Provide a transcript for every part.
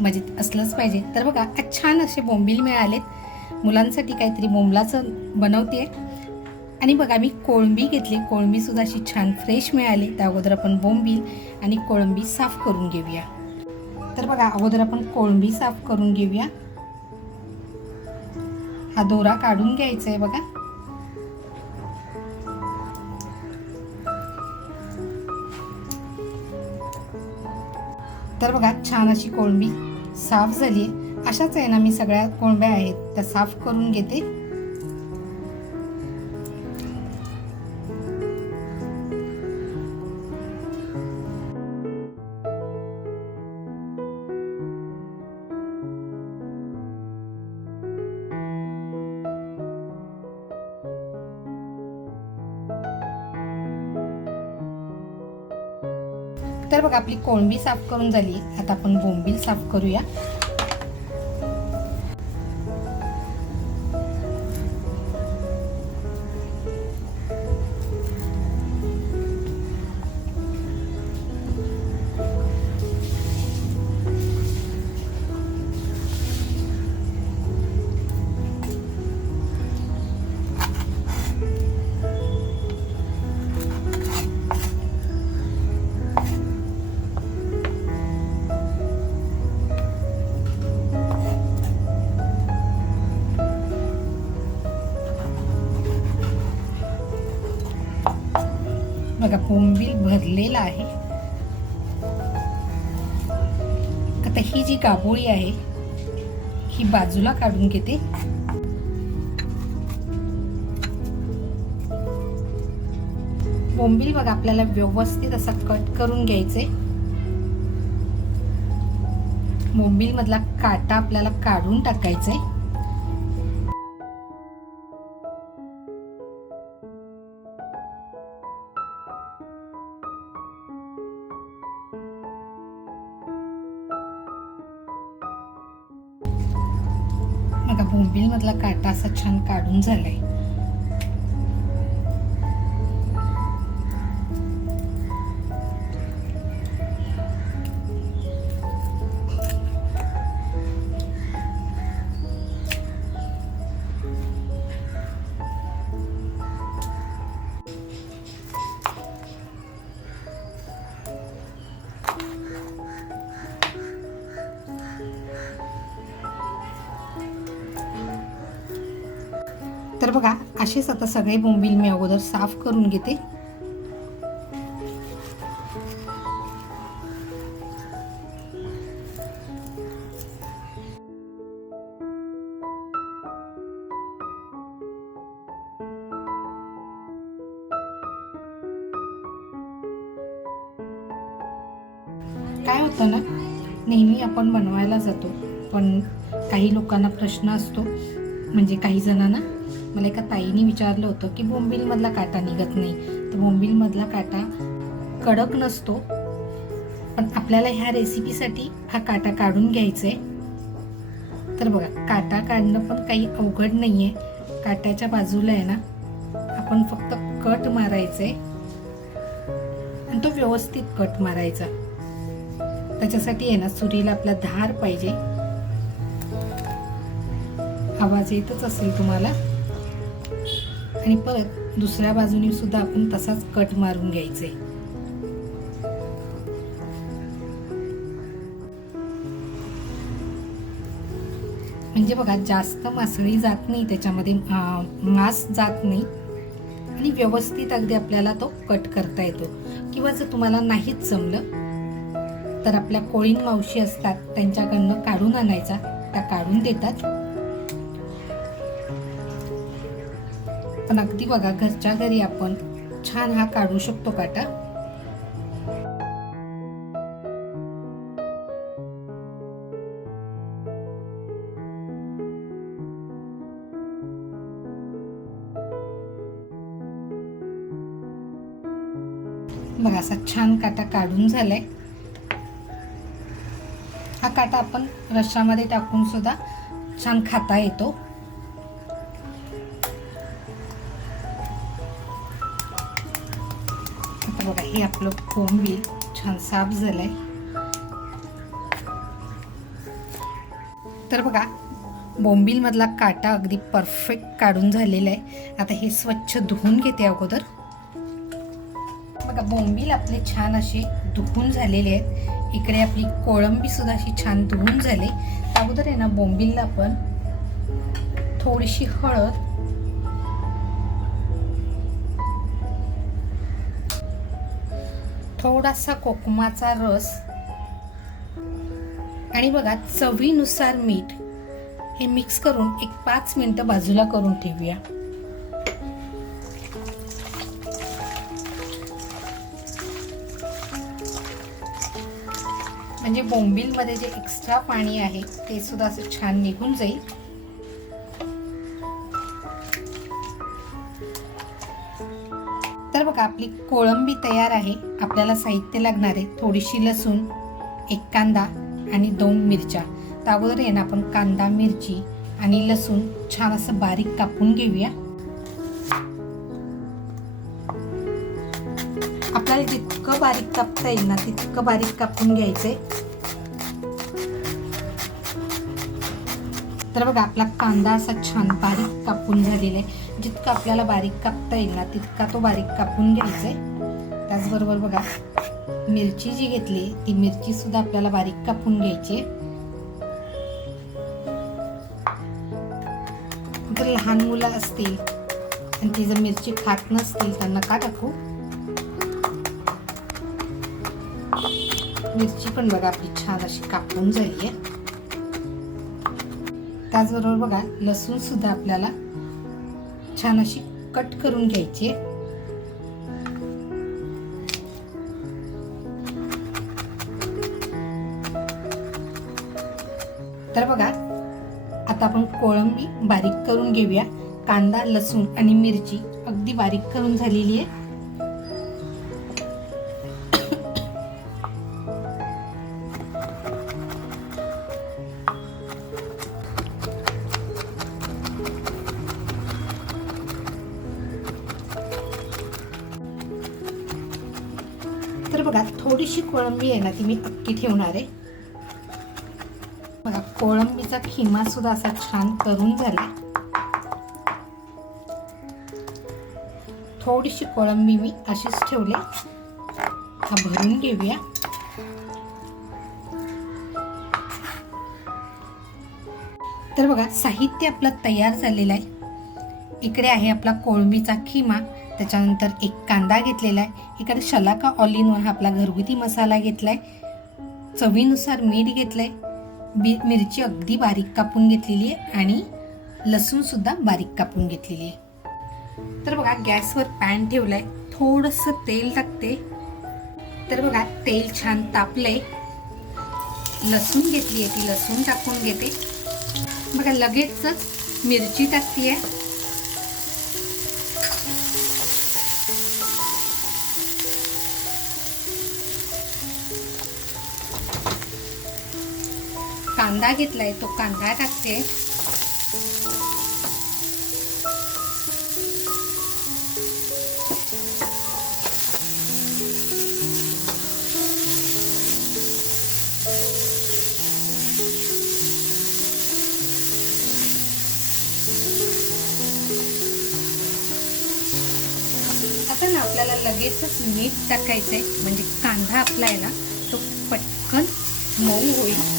मजेत असलंच पाहिजे. तर बघा आज छान असे बोंबील मिळालेत. मुलांसाठी काहीतरी बोंबलाचं बनवते. आणि बघा मी कोळंबी घेतली. कोळंबी सुद्धा अशी छान फ्रेश मिळाली. त्या अगोदर आपण बोंबील आणि कोळंबी साफ करून घेऊया. तर बघा अगोदर आपण कोळंबी साफ करून घेऊया. हा दोरा काढून घ्यायचा आहे बघा. तर बघा छान अशी कोळंबी साफ झाली. अशाच आहे ना मी सगळ्या कोळंब्या आहेत त्या साफ करून घेते. तर बघा आपली कोळंबी साफ करून झाली. आता आपण बोंबील साफ करूया. बघा बोंबील भरलेला आहे. आता ही जी गाभोळी आहे ही बाजूला काढून घेते. बोंबील बघा आपल्याला व्यवस्थित असा कट करून घ्यायचे. बोंबील मधला काटा आपल्याला काढून टाकायचे. बघा बोंबील मधला काटा असा छान काढून झालाय. तर बघा असेच आता सगळे बोंबील मी अगोदर साफ करून घेते. काय होतं ना, नेहमी आपण बनवायला जातो पण काही लोकांना प्रश्न असतो. म्हणजे काही जणांना मला एका ताईने विचारलं होतं की बोंबील मधला काटा निघत नाही. तर बोंबील मधला काटा कडक नसतो, पण आपल्याला ह्या रेसिपीसाठी हा काटा काढून घ्यायचा आहे. तर बघा काटा काढणं पण काही अवघड नाहीये. काट्याच्या बाजूला आहे ना आपण फक्त कट मारायचे आणि तो व्यवस्थित कट मारायचा. त्याच्यासाठी आहे ना सुरीला आपला धार पाहिजे. आवाज येतच असेल तुम्हाला. आणि परत दुसऱ्या बाजूने सुद्धा आपण तसाच कट मारून घ्यायचे. म्हणजे बघा जास्त मासळी जात नाही, त्याच्यामध्ये मांस जात नाही आणि व्यवस्थित अगदी आपल्याला तो कट करता येतो. किंवा जर तुम्हाला नाहीच जमलं तर आपल्या कोळीण मावशी असतात त्यांच्याकडनं काढून आणायचा. त्या काढून देतात. पण अगदी बघा घरच्या घरी आपण छान हा काढू शकतो काटा. बघा असा छान काटा काढून झालाय. हा काटा आपण रश्श्यामध्ये टाकून सुद्धा छान खाता येतो. आता बघा हे आपलं बोंबील छान साफ झालंय. तर बघा बोंबीलमधला काटा अगदी परफेक्ट काढून झालेला आहे. आता हे स्वच्छ धुवून घेते अगोदर. बघा बोंबील आपले छान असे धुवून झालेले आहेत. इकडे आपली कोळंबी सुद्धा अशी छान धुवून झाली. अगोदर आहे ना बोंबीलला आपण थोडीशी हळद, थोडासा कोकमाचा रस आणि बघा चवीनुसार मीठ हे मिक्स करून एक 5 मिनिटं बाजूला करून ठेवूया. म्हणजे बोंबीलमध्ये जे एक्स्ट्रा पाणी आहे ते सुद्धा असं छान निघून जाईल. तर बघा आपली कोळंबी तयार आहे. आपल्याला साहित्य लागणार आहे थोडीशी लसूण, 1 कांदा आणि 2 मिरच्या. तर अगोदर आहे ना आपण कांदा, मिरची आणि लसूण छान असं बारीक कापून घेऊया. आपल्याला जितकं बारीक कापता येईल ना तितकं बारीक कापून घ्यायचंय. तर बघा आपला कांदा असा छान बारीक कापून झालेला आहे. जितकं आपल्याला बारीक कापता येईल ना तितका तो बारीक कापून घ्यायचा आहे. त्याचबरोबर बघा मिरची जी घेतली ती मिरची सुद्धा आपल्याला बारीक कापून घ्यायची आहे. जर लहान मुलं असतील आणि ती जर मिरची खात नसतील त्यांना का टाकू. मिरची पण बघा आपली छान अशी कापून झाली आहे. त्याचबरोबर बघा लसूण सुद्धा आपल्याला छान अशी कट करून घ्यायची. तर बघा आता आपण कोळंबी बारीक करून घेऊया. कांदा, लसूण आणि मिरची अगदी बारीक करून झालेली आहे. तर बघा थोडीशी कोळंबी आहे ना ती मी अख्खी ठेवणार आहे. बघा कोळंबीचा खिमा सुद्धा असा छान करून झाला. थोडीशी कोळंबी मी अशीच ठेवली. हा भरून घेऊया. तर बघा साहित्य आपलं तयार झालेलं आहे. इकडे आहे आपला कोळंबीचा खिमा, त्याच्यानंतर 1 कांदा घेतलेला आहे. इकडे शलाका ऑल इन वन हा आपला घरगुती मसाला घेतलाय. चवीनुसार मीठ घेतलंय. मिरची अगदी बारीक कापून घेतलेली आहे आणि लसूण सुद्धा बारीक कापून घेतलेली आहे. तर बघा गॅसवर पॅन ठेवलाय. थोडंसं तेल टाकते. तर बघा तेल छान तापलंय. लसूण घेतली आहे ती लसूण टाकून घेते. बघा लगेचच मिरची टाकते आहे. कांदा घेतलाय तो कांदा टाकते. आता ना आपल्याला लगेचच मीठ टाकायचंय म्हणजे कांदा आपला आहे ना तो पटकन मऊ होईल.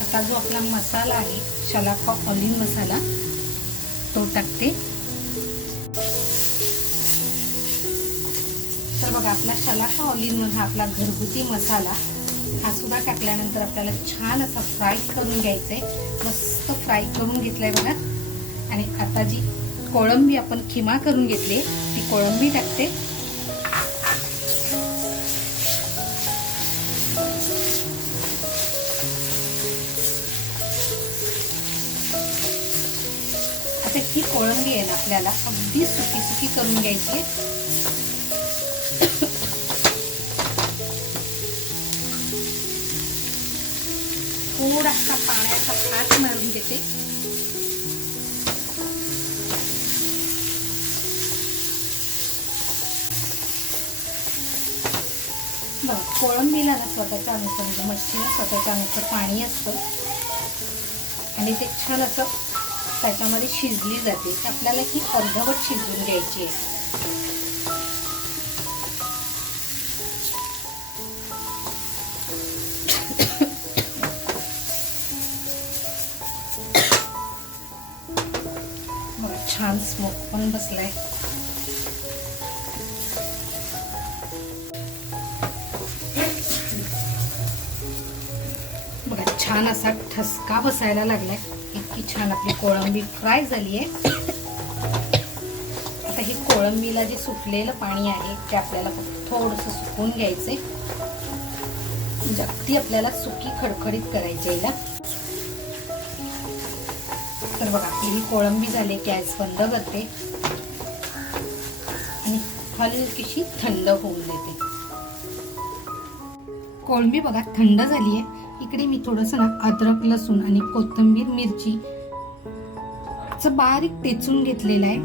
आता जो आपला मसाला आहे शलाका ऑल इन मसाला तो टाकते. तर बघा आपला शलाका ऑल इन वन हा आपला घरगुती मसाला हा सुद्धा टाकल्यानंतर आपल्याला छान असा फ्राय करून घ्यायचा आहे. मस्त फ्राय करून घेतलाय बघा. आणि आता जी कोळंबी आपण खिमा करून घेतली ती कोळंबी टाकते. आता ही कोळंबी आहे ना आपल्याला अगदी सुकी सुकी करून घ्यायची. थोडासा पाण्याचा हात मारून घेते. कोळंबीला ना स्वतःच्या अनुसार म्हणजे मच्छीला स्वतःच्या अनुसार पाणी असतं आणि ते छान असं त्याच्यामध्ये शिजली जाते. तर आपल्याला ही अर्धवट शिजवून घ्यायची आहे. बघा छान स्मोक पण बसलाय. छान असा ठसका बसायला लागलाय. इतकी छान आपली कोळंबी फ्राय झाली आहे. आता ही कोळंबीला जे सुटलेलं पाणी आहे ते आपल्याला फक्त थोडंसं सुकून घ्यायचंय. म्हणजे अगदी आपल्याला सुकी खडखडीत करायची आहे. तर बघा आपली ही कोळंबी झाली. गॅस बंद करते आणि हलकीशी थंड होऊन देते. कोळंबी बघा थंड झाली आहे. इकडे मी थोडंसं ना अद्रक, लसूण आणि कोथिंबीर, मिरची बारीक टेचून घेतलेला आहे.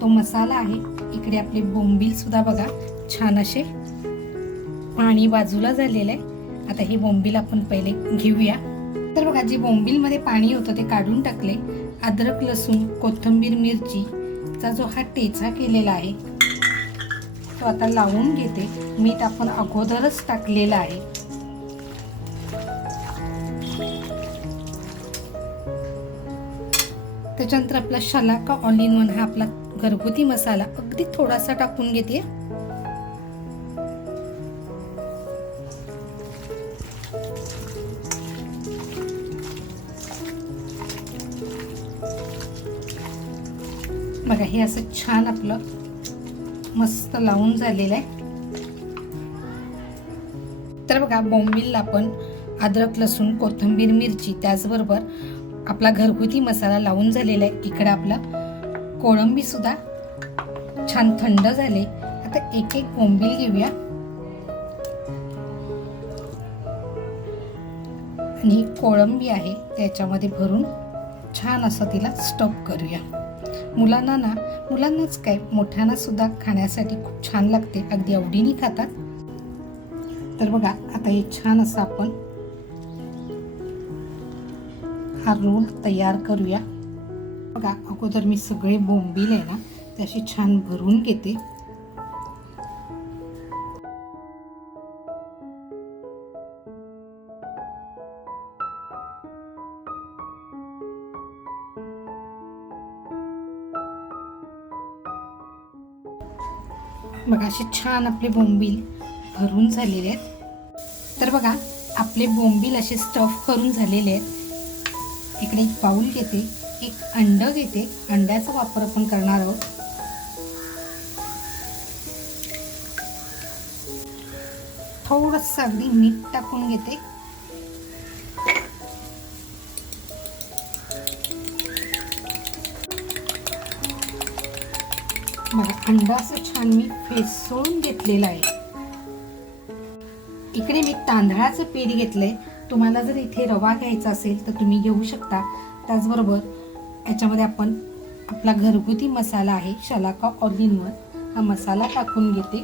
तो मसाला आहे. इकडे आपले बोंबील सुद्धा बघा छान असे पाणी बाजूला झालेलं आहे. आता हे बोंबील आपण पहिले घेऊया. तर बघा जे बोंबील मध्ये पाणी होतं ते काढून टाकले. अद्रक, लसूण, कोथिंबीर, मिरचीचा जो हा टेचा केलेला आहे तो आता लावून घेते. मीठ आपण अगोदरच टाकलेलं आहे. त्याच्यानंतर आपला शलाका ऑल इन वन हा आपला घरगुती मसाला अगदी थोडासा टाकून घेते. बघा हे असं छान आपलं मस्त लावून झालेलं आहे. तर बघा बोंबीलला आपण अद्रक, लसूण, कोथिंबीर, मिरची त्याचबरोबर आपला घरगुती मसाला लावून झालेला आहे. इकडे आपला कोळंबी सुद्धा छान थंड झाले. आता एक एक बोंबील घेऊया आणि कोळंबी आहे त्याच्यामध्ये भरून छान असं तिला स्टफ करूया. मुलांनाच काय मोठ्यांना सुद्धा खाण्यासाठी खूप छान लागते. अगदी आवडीने खातात. तर बघा आता हे छान असं आपण हा रोल तयार करूया. बघा अगोदर मी सगळे बोंबील आहे ना ते असे छान भरून घेते. बघा असे छान आपले बोंबील भरून झालेले आहेत. तर बघा आपले बोंबील असे स्टफ करून झालेले आहेत. इकडे एक बाउल घेते. एक अंड घेते. अंड्याचा वापर आपण करणार आहोत. थोडंसं अगदी मीठ टाकून घेते. बघा अंडा असं छान मी फेसवून घेतलेलं आहे. इकडे मी तांदळाचं पीठ घेतलंय. तुम्हाला जर इथे रवा घ्यायचा असेल तर तुम्ही घेऊ शकता. त्याचबरोबर याच्यामध्ये आपण आपला घरगुती मसाला आहे शलाका ऑल इन वन हा मसाला टाकून घेते.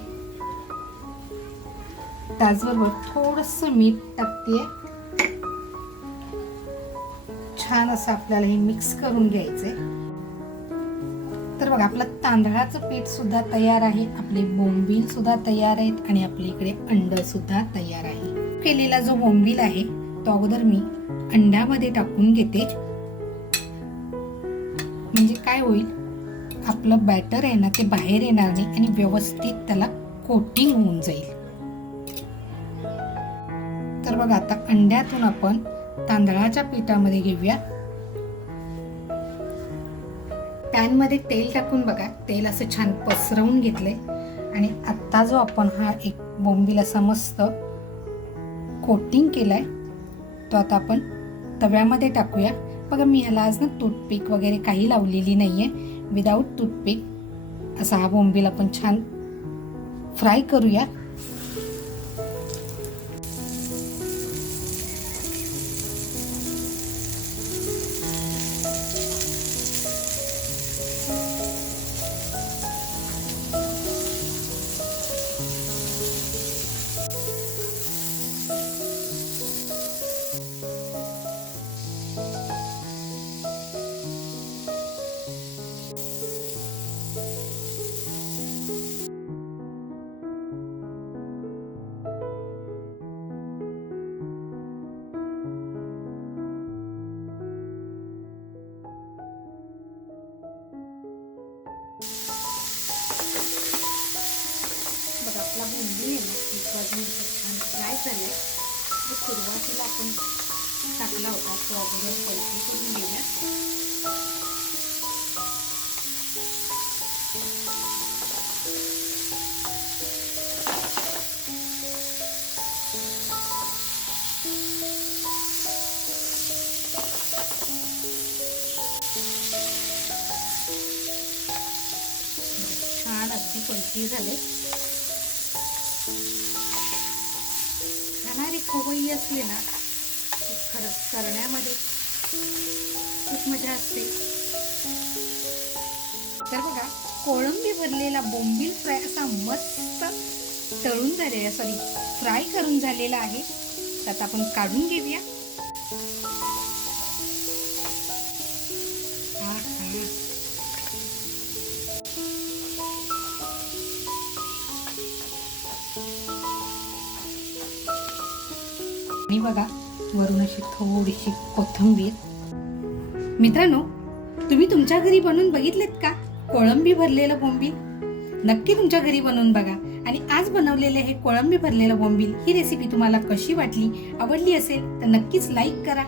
त्याचबरोबर थोडंसं मीठ टाकते. छान असं आपल्याला हे मिक्स करून घ्यायचंय. तर बघा आपलं तांदळाचं पीठ सुद्धा तयार आहे. आपले बोंबील सुद्धा तयार आहेत आणि आपल्या इकडे अंड सुद्धा तयार आहे. केलेला जो बोंबील आहे तो अगोदर मी अंड्यामध्ये टाकून घेते. म्हणजे काय होईल आपलं बॅटर आहे ना ते बाहेर येणार नाही आणि व्यवस्थित त्याला कोटिंग होऊन जाईल. तर बघा आता अंड्यातून आपण तांदळाच्या पिठामध्ये घेऊया. पॅन मध्ये तेल टाकून बघा तेल असं छान पसरवून घेतलंय आणि आता जो आपण हा एक बोंबील असा मस्त कोटिंग केलाय तो आता आपण तव्यामध्ये टाकूया. बघा मी ह्याला आज ना टूथपिक वगैरे काही लावलेली नाहीये. विदाऊट टूथपिक असा हा बोंबील आपण छान फ्राय करूया. झालंय. सुरुवातीला आपण टाकला होता तो अगोदर पलटी करून घेऊया. छान अगदी पलटी झाले. खाणारी खवय्ये असले ना खरंच करण्यामध्ये खूप मजा असते. तर बघा, कोळंबी भरलेला बोंबील फ्राय असा मस्त तळून झालेला फ्राय करून झालेला आहे. आता आपण काढून घेऊया. आणि बघा, वरून अशी थोडीशी कोथिंबीर. मित्रांनो, तुम्ही तुमच्या घरी बनवून बघितलेत का कोळंबी भरलेलं बोंबील? नक्की तुमच्या घरी बनवून बघा. आणि आज बनवलेले हे कोळंबी भरलेलं बोंबील ही रेसिपी तुम्हाला कशी वाटली, आवडली असेल तर नक्कीच लाईक करा.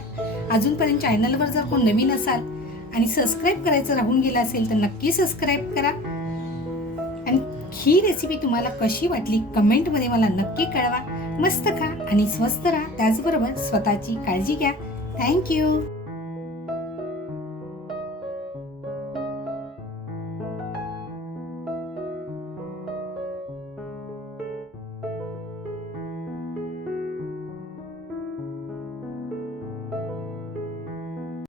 अजूनपर्यंत चॅनलवर जर कोण नवीन असाल आणि सबस्क्राईब करायचं राहून गेलं असेल तर नक्की सबस्क्राईब करा. आणि ही रेसिपी तुम्हाला कशी वाटली कमेंटमध्ये मला नक्की कळवा. मस्त खा आणि स्वस्त राहा, त्याचबरोबर स्वतःची काळजी घ्या. थँक्यू.